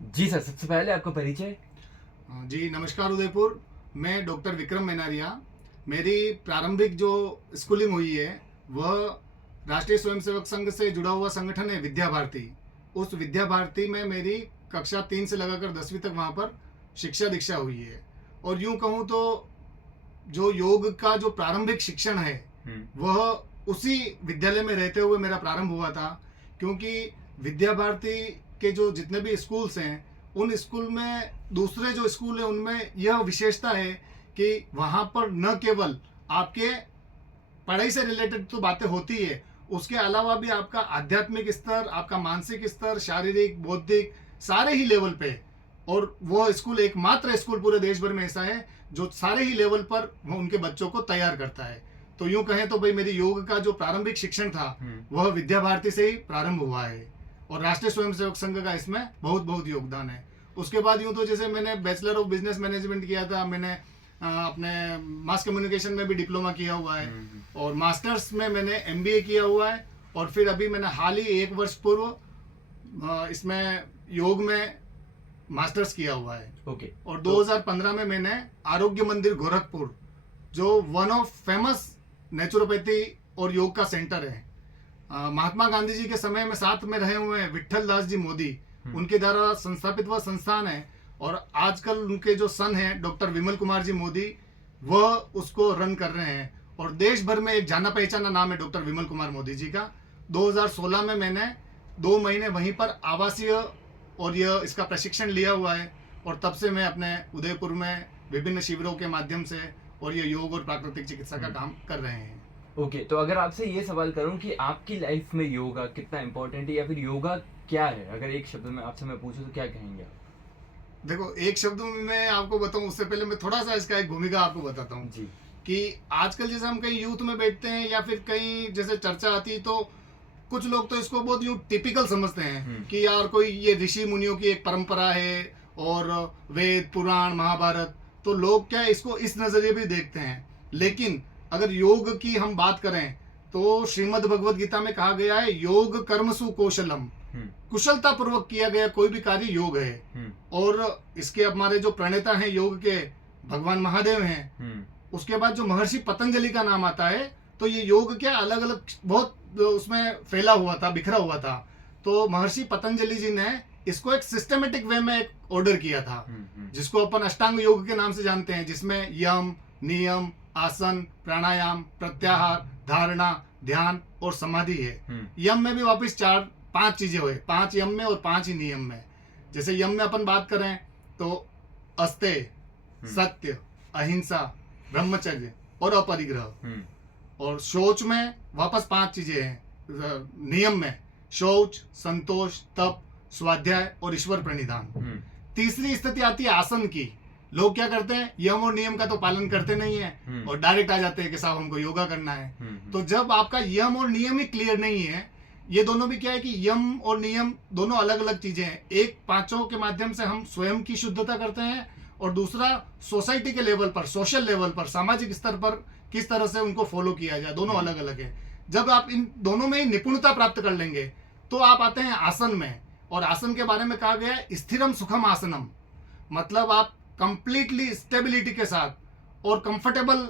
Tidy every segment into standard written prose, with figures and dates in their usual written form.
जी sir, सबसे पहले आपका परिचय। जी नमस्कार उदयपुर। मैं डॉक्टर विक्रम मेनारिया। मेरी प्रारंभिक जो स्कूलिंग हुई है वह राष्ट्रीय स्वयंसेवक संघ से जुड़ा हुआ संगठन है विद्या भारती। उस विद्या भारती में मेरी कक्षा 3 से लगाकर 10वीं तक वहाँ पर शिक्षा दीक्षा हुई है। और यूँ कहूँ तो जो योग का जो प्रारंभिक शिक्षण है वह उसी विद्यालय में रहते हुए मेरा प्रारंभ हुआ था। क्योंकि विद्या भारती के जो जितने भी स्कूल्स हैं उन स्कूल में दूसरे जो स्कूल है उनमें यह विशेषता है कि वहाँ पर न केवल आपके पढ़ाई से रिलेटेड तो बातें होती है, उसके अलावा भी आपका आध्यात्मिक स्तर, आपका मानसिक स्तर, शारीरिक, बौद्धिक, सारे ही लेवल पे। और वो स्कूल एकमात्र स्कूल पूरे देश भर में ऐसा है जो सारे ही लेवल पर वो उनके बच्चों को तैयार करता है। तो यूं कहें तो भाई मेरी योग का जो प्रारंभिक शिक्षण था वह विद्या भारती से ही प्रारंभ हुआ है। और राष्ट्रीय स्वयंसेवक संघ का इसमें बहुत बहुत योगदान है। उसके बाद यूं तो जैसे मैंने बैचलर ऑफ बिजनेस मैनेजमेंट किया था, मैंने अपने मास कम्युनिकेशन में भी डिप्लोमा किया हुआ है। और मास्टर्स में मैंने एमबीए किया हुआ है। और फिर अभी मैंने हाल ही 1 वर्ष पूर्व इसमें योग में मास्टर्स किया हुआ है। ओके। और 2015 में मैंने आरोग्य मंदिर गोरखपुर, जो वन ऑफ फेमस नेचुरोपैथी और योग का सेंटर है, महात्मा गांधी जी के समय में साथ में रहे हुए हैं विट्ठल दास जी मोदी, उनके द्वारा संस्थापित वह संस्थान है। और आजकल उनके जो सन हैं डॉक्टर विमल कुमार जी मोदी, वह उसको रन कर रहे हैं। और देश भर में एक जाना पहचाना नाम है डॉक्टर विमल कुमार मोदी जी का। 2016 में मैंने 2 महीने वहीं पर आवासीय और यह इसका प्रशिक्षण लिया हुआ है। और तब से मैं अपने उदयपुर में विभिन्न शिविरों के माध्यम से और ये योग और प्राकृतिक चिकित्सा का काम कर रहे हैं। ओके, तो अगर आपसे ये सवाल करूं कि आपकी लाइफ में योगा कितना इम्पोर्टेंट है या फिर योगा क्या है, अगर एक शब्द में आपसे मैं पूछूं तो क्या कहेंगे आप? देखो, एक शब्द में मैं आपको बताऊं उससे पहले मैं थोड़ा सा इसका एक भूमिका आपको बताता हूँ। जी। कि आजकल जैसे हम कहीं यूथ में बैठते हैं या फिर कहीं जैसे चर्चा आती तो कुछ लोग तो इसको बहुत यूं टिपिकल समझते हैं कि यार कोई ये ऋषि मुनियों की एक परंपरा है और वेद पुराण महाभारत, तो लोग क्या इसको इस नजरिए भी देखते हैं। लेकिन अगर योग की हम बात करें तो श्रीमद् भगवद गीता में कहा गया है योग कर्मसु कौशलम, कुशलता पूर्वक किया गया कोई भी कार्य योग है। और इसके हमारे जो प्रणेता हैं योग के भगवान महादेव हैं। उसके बाद जो महर्षि पतंजलि का नाम आता है, तो ये योग क्या अलग अलग बहुत उसमें फैला हुआ था, बिखरा हुआ था। तो महर्षि पतंजलि जी ने इसको एक सिस्टमेटिक वे में एक ऑर्डर किया था, जिसको अपन अष्टांग योग के नाम से जानते हैं, जिसमें यम, नियम, आसन, प्राणायाम, प्रत्याहार, धारणा, ध्यान और समाधि है। यम में भी वापस 4-5 चीजें हुए, 5 यम में और 5 ही नियम में। जैसे यम में अपन बात करें तो अस्तेय, सत्य, अहिंसा, ब्रह्मचर्य और अपरिग्रह। और शौच में वापस 5 चीजें हैं। नियम में शौच, संतोष, तप, स्वाध्याय और ईश्वर प्रणिधान। तीसरी स्थिति आती है आसन की। लोग क्या करते हैं, यम और नियम का तो पालन करते नहीं है और डायरेक्ट आ जाते हैं कि साहब हमको योगा करना है। तो जब आपका यम और नियम ही क्लियर नहीं है, ये दोनों भी क्या है कि यम और नियम दोनों अलग अलग चीजें हैं। एक पांचों के माध्यम से हम स्वयं की शुद्धता करते हैं और दूसरा सोसाइटी के लेवल पर, सोशल लेवल पर, सामाजिक स्तर पर किस तरह से उनको फॉलो किया जाए, दोनों अलग अलग है। जब आप इन दोनों में ही निपुणता प्राप्त कर लेंगे तो आप आते हैं आसन में। और आसन के बारे में कहा गया है स्थिरम सुखम आसनम, मतलब आप कंप्लीटली स्टेबिलिटी के साथ और कंफर्टेबल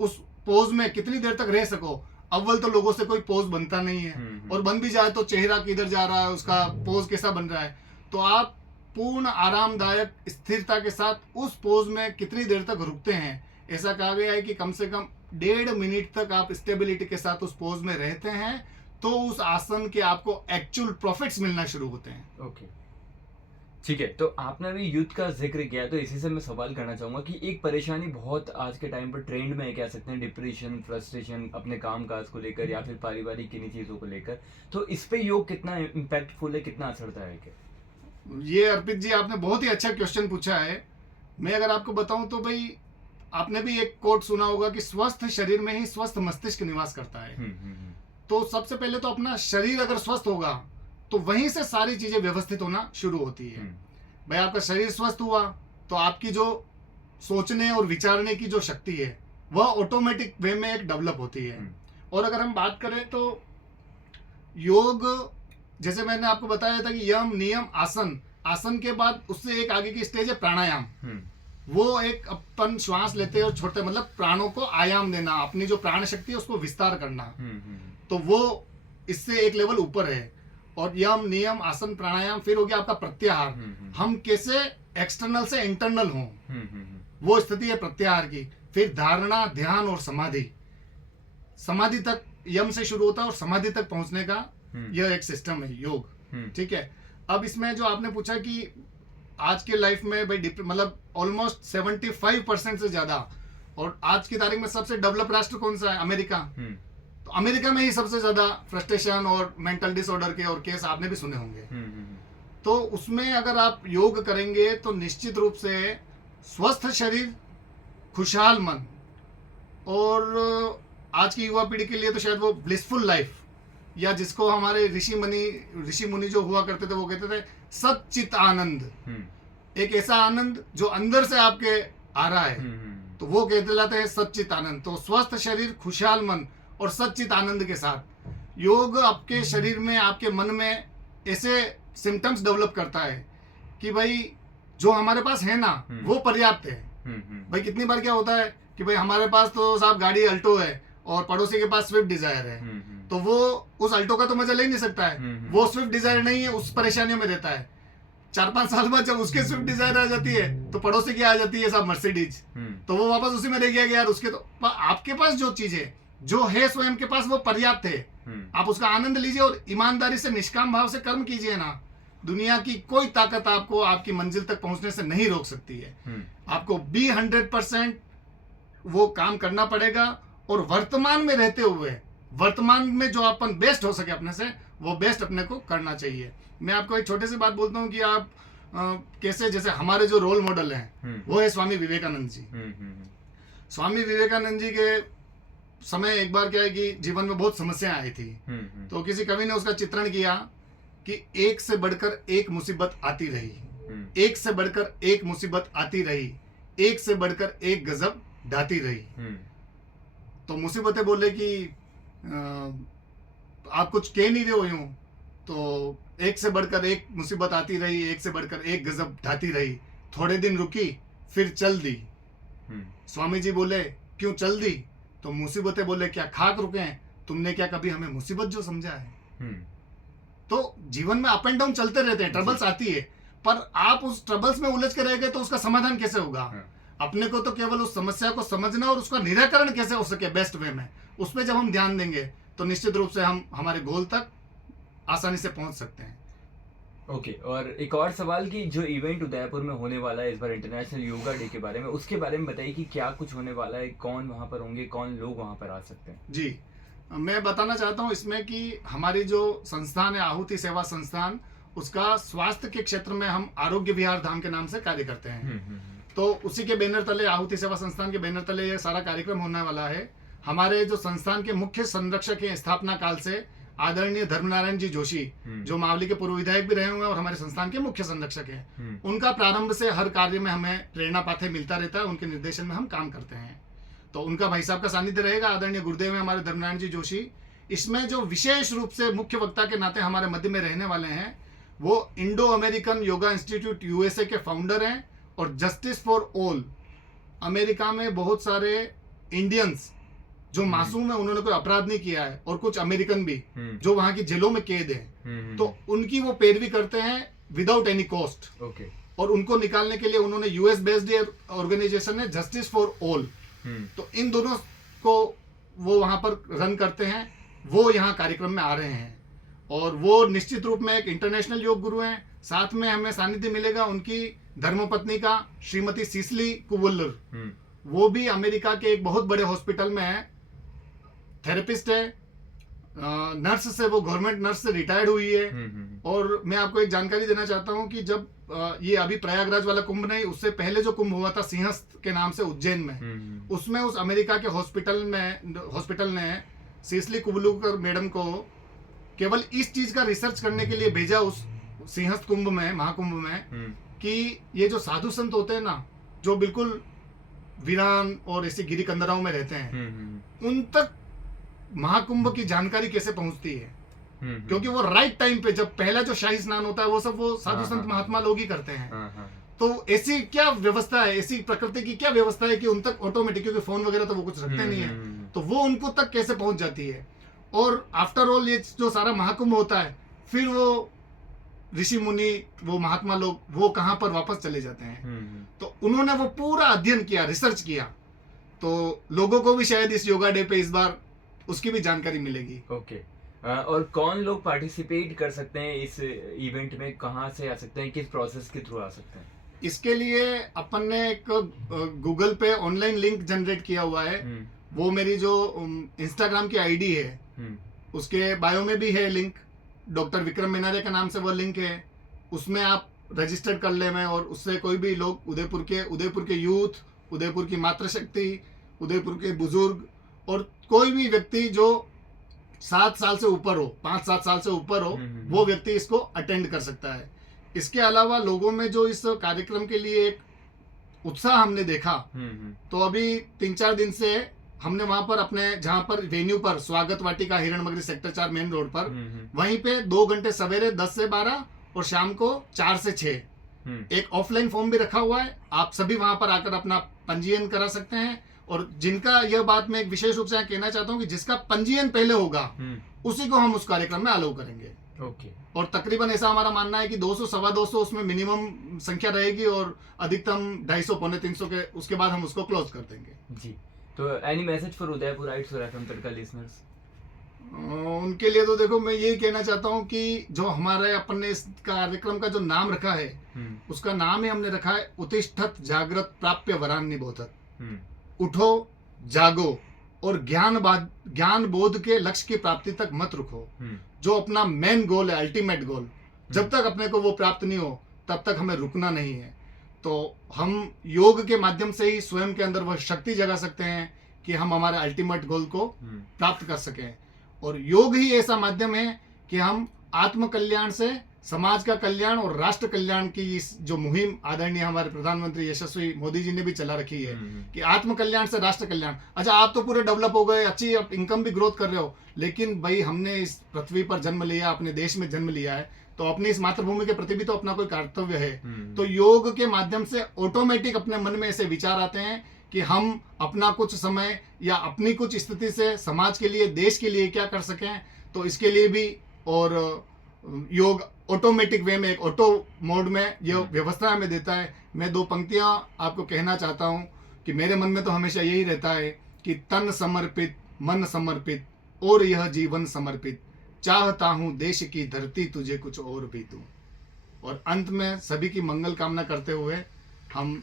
उस पोज में कितनी देर तक रह सको। अव्वल तो लोगों से कोई पोज बनता नहीं है, और बन भी जाए तो चेहरा किधर जा रहा है, उसका पोज कैसा बन रहा है। तो आप पूर्ण आरामदायक स्थिरता के साथ उस पोज में कितनी देर तक रुकते हैं, ऐसा कहा गया है कि कम से कम 1.5 मिनट तक आप स्टेबिलिटी के साथ उस पोज में रहते हैं तो उस आसन के आपको एक्चुअल प्रॉफिट्स मिलना शुरू होते हैं। ओके, ठीक है। तो आपने अभी यूथ का जिक्र किया, तो इसी से मैं सवाल करना चाहूंगा कि एक परेशानी बहुत आज के टाइम पर ट्रेंड में है, कह सकते हैं, डिप्रेशन, फ्रस्ट्रेशन अपने काम काज को लेकर या फिर पारिवारिक किन्हीं चीज़ों को लेकर। तो इस पे योग कितना इम्पैक्टफुल है, कितना असरदायक है? ये अर्पित जी आपने बहुत ही अच्छा क्वेश्चन पूछा है। मैं अगर आपको बताऊं तो भाई आपने भी एक कोट सुना होगा कि स्वस्थ शरीर में ही स्वस्थ मस्तिष्क निवास करता है। तो सबसे पहले तो अपना शरीर अगर स्वस्थ होगा तो वहीं से सारी चीजें व्यवस्थित होना शुरू होती है। भाई आपका शरीर स्वस्थ हुआ तो आपकी जो सोचने और विचारने की जो शक्ति है वह ऑटोमेटिक वे में एक डेवलप होती है। और अगर हम बात करें तो योग, जैसे मैंने आपको बताया था कि यम, नियम, आसन, आसन के बाद उससे एक आगे की स्टेज है प्राणायाम। वो एक अपन श्वास लेते हैं और छोड़ते, मतलब प्राणों को आयाम देना, अपनी जो प्राण शक्ति है उसको विस्तार करना। तो वो इससे एक लेवल ऊपर है। और यम नियम आसन प्राणायाम, फिर हो गया आपका प्रत्याहार। हम कैसे एक्सटर्नल से इंटरनल हों, वो स्थिति है प्रत्याहार की। फिर धारणा, ध्यान और समाधि। समाधि तक यम से शुरू होता है और समाधि तक पहुंचने का यह एक सिस्टम है योग। ठीक है। अब इसमें जो आपने पूछा कि आज के लाइफ में भाई मतलब ऑलमोस्ट 75% से ज्यादा, और आज की तारीख में सबसे डेवलप राष्ट्र कौन सा है? अमेरिका। तो अमेरिका में ही सबसे ज्यादा फ्रस्ट्रेशन और मेंटल डिसऑर्डर के और केस आपने भी सुने होंगे। तो उसमें अगर आप योग करेंगे तो निश्चित रूप से स्वस्थ शरीर, खुशहाल मन, और आज की युवा पीढ़ी के लिए तो शायद वो ब्लिसफुल लाइफ, या जिसको हमारे ऋषि मुनि जो हुआ करते थे वो कहते थे सच्चित आनंद। एक ऐसा आनंद जो अंदर से आपके आ रहा है, तो वो कहते जाते हैं सच्चित आनंद। तो स्वस्थ शरीर, खुशहाल मन और सच्चित आनंद के साथ योग आपके शरीर में, आपके मन में ऐसे सिम्टम्स डेवलप करता है कि भाई जो हमारे पास है ना वो पर्याप्त है। भाई कितनी बार क्या होता है कि भाई हमारे पास तो साहब गाड़ी अल्टो है और पड़ोसी के पास स्विफ्ट डिजायर है, तो वो उस अल्टो का तो मजा ले नहीं सकता है, वो स्विफ्ट डिजायर नहीं है, उस परेशानियों में रहता है। 4-5 साल बाद जब उसके स्विफ्ट डिजायर आ जाती है तो पड़ोसी की आ जाती है साहब मर्सिडीज, तो वो वापस उसी में रह गया कि यार उसके तो आपके पास जो चीज है, जो है स्वयं के पास, वो पर्याप्त है। आप उसका आनंद लीजिए और ईमानदारी से, निष्काम भाव से कर्म कीजिए ना, दुनिया की कोई ताकत आपको आपकी मंजिल तक पहुंचने से नहीं रोक सकती है। आपको भी 100% वो काम करना पड़ेगा, और वर्तमान में रहते हुए, वर्तमान में जो अपन बेस्ट हो सके अपने से, वो बेस्ट अपने को करना चाहिए। मैं आपको एक छोटी सी बात बोलता हूँ कि आप कैसे, जैसे हमारे जो रोल मॉडल हैं वो है स्वामी विवेकानंद जी। स्वामी विवेकानंद जी के समय एक बार क्या है कि जीवन में बहुत समस्याएं आई थी, तो किसी कवि ने उसका चित्रण किया कि एक से बढ़कर एक मुसीबत आती रही, एक से बढ़कर एक मुसीबत आती रही, एक से बढ़कर एक गजब ढाती रही। तो मुसीबतें बोले कि आप कुछ कह नहीं रहे हो यूं, तो एक से बढ़कर एक मुसीबत आती रही, एक से बढ़कर एक गजब ढाती रही, थोड़े दिन रुकी फिर चल दी। स्वामी जी बोले क्यों चल दी? तो मुसीबतें बोले क्या खाक रुके हैं, तुमने क्या कभी हमें मुसीबत जो समझा है? तो जीवन में अप एंड डाउन चलते रहते हैं, ट्रबल्स आती है, पर आप उस ट्रबल्स में उलझ के रह गए तो उसका समाधान कैसे होगा? अपने को तो केवल उस समस्या को समझना और उसका निराकरण कैसे हो सके बेस्ट वे में, उस पर जब हम ध्यान देंगे तो निश्चित रूप से हम हमारे गोल तक आसानी से पहुंच सकते हैं। ओके, और एक और सवाल कि जो इवेंट उदयपुर में होने वाला है इस बार इंटरनेशनल योगा डे के बारे में, उसके बारे में बताइए कि क्या कुछ होने वाला है, कौन वहां पर होंगे, कौन लोग वहां पर आ सकते हैं? जी, मैं बताना चाहता हूँ इसमें कि हमारी जो संस्थान है आहुति सेवा संस्थान, उसका स्वास्थ्य के क्षेत्र में हम आरोग्य विहार धाम के नाम से कार्य करते हैं। तो उसी के बैनर तले, आहुति सेवा संस्थान के बैनर तले ये सारा कार्यक्रम होने वाला है। हमारे जो संस्थान के मुख्य संरक्षक हैं स्थापना काल से, आदरणीय धर्मनारायण जी जोशी, जो मावली के पूर्व विधायक भी रहे हुए हैं और हमारे संस्थान के मुख्य संरक्षक हैं, उनका प्रारंभ से हर कार्य में हमें प्रेरणा पाथे मिलता रहता है, उनके निर्देशन में हम काम करते हैं। तो उनका भाई साहब का सानिध्य रहेगा, आदरणीय गुरुदेव है हमारे धर्मनारायण जी जोशी। इसमें जो विशेष रूप से मुख्य वक्ता के नाते हमारे मध्य में रहने वाले हैं, वो Indo American yoga institute USA के फाउंडर हैं, और जस्टिस फॉर ऑल, अमेरिका में बहुत सारे इंडियंस जो मासूम है, उन्होंने कोई अपराध नहीं किया है, और कुछ अमेरिकन भी जो वहां की जेलों में कैद हैं, तो उनकी वो पैरवी करते हैं विदाउट एनी कॉस्ट। और उनको निकालने के लिए उन्होंने यूएस बेस्ड ऑर्गेनाइजेशन है जस्टिस फॉर ऑल, तो इन दोनों को वो वहां पर रन करते हैं, वो यहाँ कार्यक्रम में आ रहे हैं, और वो निश्चित रूप में एक इंटरनेशनल योग गुरु हैं। साथ में हमें सानिध्य मिलेगा उनकी धर्मपत्नी का, श्रीमती सीसली कुवल्लर, वो भी अमेरिका के एक बहुत बड़े हॉस्पिटल में है, थेरेपिस्ट है, नर्स से, वो गवर्नमेंट नर्स से रिटायर्ड हुई है। और मैं आपको एक जानकारी देना चाहता हूं कि जब ये अभी प्रयागराज वाला कुंभ नहीं, उससे पहले जो कुंभ हुआ था सिंहस्थ के नाम से उज्जैन में, उसमें उस अमेरिका के हॉस्पिटल ने सीसली कुवल्लर मैडम को केवल इस चीज का रिसर्च करने के लिए भेजा उस सिंहस्थ कुंभ में, महाकुंभ में, कि ये जो साधु संत होते हैं ना, जो बिल्कुल वीरान और ऐसी गिरी कंदराओं में रहते हैं, उन तक महाकुंभ की जानकारी कैसे पहुंचती है। क्योंकि वो राइट टाइम पे, जब पहला जो शाही स्नान होता है वो सब वो साधु हाँ, संत हाँ, महात्मा लोग ही करते हैं। हाँ। तो ऐसी क्या व्यवस्था है, ऐसी प्रकृति की क्या व्यवस्था है कि उन तक ऑटोमेटिक, क्योंकि फोन वगैरह तो वो कुछ रखते नहीं है, तो वो उनको तक कैसे पहुंच जाती है। और आफ्टर ऑल ये जो सारा महाकुंभ होता है, फिर वो ऋषि मुनि, वो महात्मा लोग, वो कहाँ पर वापस चले जाते हैं। तो उन्होंने वो पूरा अध्ययन किया, रिसर्च किया, तो लोगों को भी शायद इस योगा डे पे इस बार उसकी भी जानकारी मिलेगी। ओके। और कौन लोग पार्टिसिपेट कर सकते हैं इस इवेंट में, कहाँ से आ सकते हैं, किस प्रोसेस के थ्रू आ सकते हैं? इसके लिए अपन ने एक गूगल पे ऑनलाइन लिंक जनरेट किया हुआ है। वो मेरी जो इंस्टाग्राम की आईडी है उसके बायो में भी है लिंक, डॉक्टर विक्रम मिनारे का नाम से वो लिंक है। उसमें आप रजिस्टर कर ले में, और उससे कोई भी लोग उदयपुर के यूथ, उदयपुर की मातृशक्ति, उदयपुर के बुजुर्ग, और कोई भी व्यक्ति जो 7 साल से ऊपर हो, 5-7 साल से ऊपर हो, वो व्यक्ति इसको अटेंड कर सकता है। इसके अलावा लोगों में जो इस कार्यक्रम के लिए एक उत्साह हमने देखा, तो अभी 3-4 दिन से हमने वहां पर अपने, जहां पर वेन्यू पर स्वागत वाटिका हिरणमगरी सेक्टर 4 मेन रोड पर, वहीं पे 2 घंटे सवेरे 10 से 12 और शाम को 4 से 6 एक ऑफलाइन फॉर्म भी रखा हुआ है। आप सभी वहां पर आकर अपना पंजीयन करा सकते हैं। और जिनका, यह बात मैं एक विशेष रूप से यहाँ कहना चाहता हूँ कि जिसका पंजीयन पहले होगा उसी को हम उस कार्यक्रम में अलाउ करेंगे। ओके। और तकरीबन ऐसा हमारा मानना है कि 200, 250 उसमें मिनिमम संख्या रहेगी, और अधिकतम 250, पौने 300 के उसके बाद हम उसको क्लोज कर देंगे। जी। तो एनी मैसेज फॉर उदयपुराइट्स और एफएम तड़का लिसनर्स? उनके लिए तो देखो, मैं यही कहना चाहता हूँ कि जो हमारे अपन ने इस कार्यक्रम का जो नाम रखा है, उसका नाम ही हमने रखा है उत्तिष्ठत जागृत प्राप्य वरान निबोधत। उठो, जागो और ज्ञान बोध के लक्ष्य की प्राप्ति तक मत रुको। जो अपना मेन गोल है, अल्टीमेट गोल, जब तक अपने को वो प्राप्त नहीं हो तब तक हमें रुकना नहीं है। तो हम योग के माध्यम से ही स्वयं के अंदर वह शक्ति जगा सकते हैं कि हम हमारे अल्टीमेट गोल को प्राप्त कर सकें। और योग ही ऐसा माध्यम है कि हम आत्म कल्याण से समाज का कल्याण और राष्ट्र कल्याण की इस जो मुहिम आदरणीय हमारे प्रधानमंत्री यशस्वी मोदी जी ने भी चला रखी है कि आत्म कल्याण से राष्ट्र कल्याण। अच्छा, आप तो पूरे डेवलप हो गए, अच्छी इनकम भी ग्रोथ कर रहे हो, लेकिन भाई हमने इस पृथ्वी पर जन्म लिया, अपने देश में जन्म लिया है, तो अपनी इस मातृभूमि के प्रति भी तो अपना कोई कर्तव्य है। तो योग के माध्यम से ऑटोमेटिक अपने मन में ऐसे विचार आते हैं कि हम अपना कुछ समय या अपनी कुछ स्थिति से समाज के लिए, देश के लिए क्या कर सकें। तो इसके लिए भी, और योग ऑटोमेटिक वे में, एक ऑटो मोड में यह व्यवस्था हमें देता है। मैं 2 पंक्तियां आपको कहना चाहता हूं कि मेरे मन में तो हमेशा यही रहता है कि तन समर्पित, मन समर्पित और यह जीवन समर्पित, चाहता हूं देश की धरती तुझे कुछ और भी दूं। और अंत में सभी की मंगल कामना करते हुए हम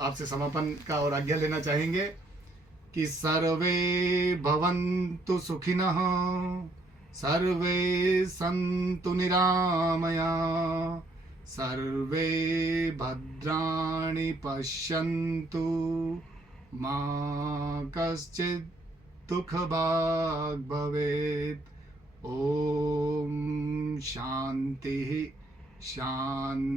आपसे समापन का और आज्ञा लेना चाहेंगे कि सर्वे भवन्तु सुखिनः, सर्वे सन्तु निरामया, सर्वे भद्राणि पश्यन्तु, मा कश्चित् दुःखभाग् भवेत्। ओम शांति शांति।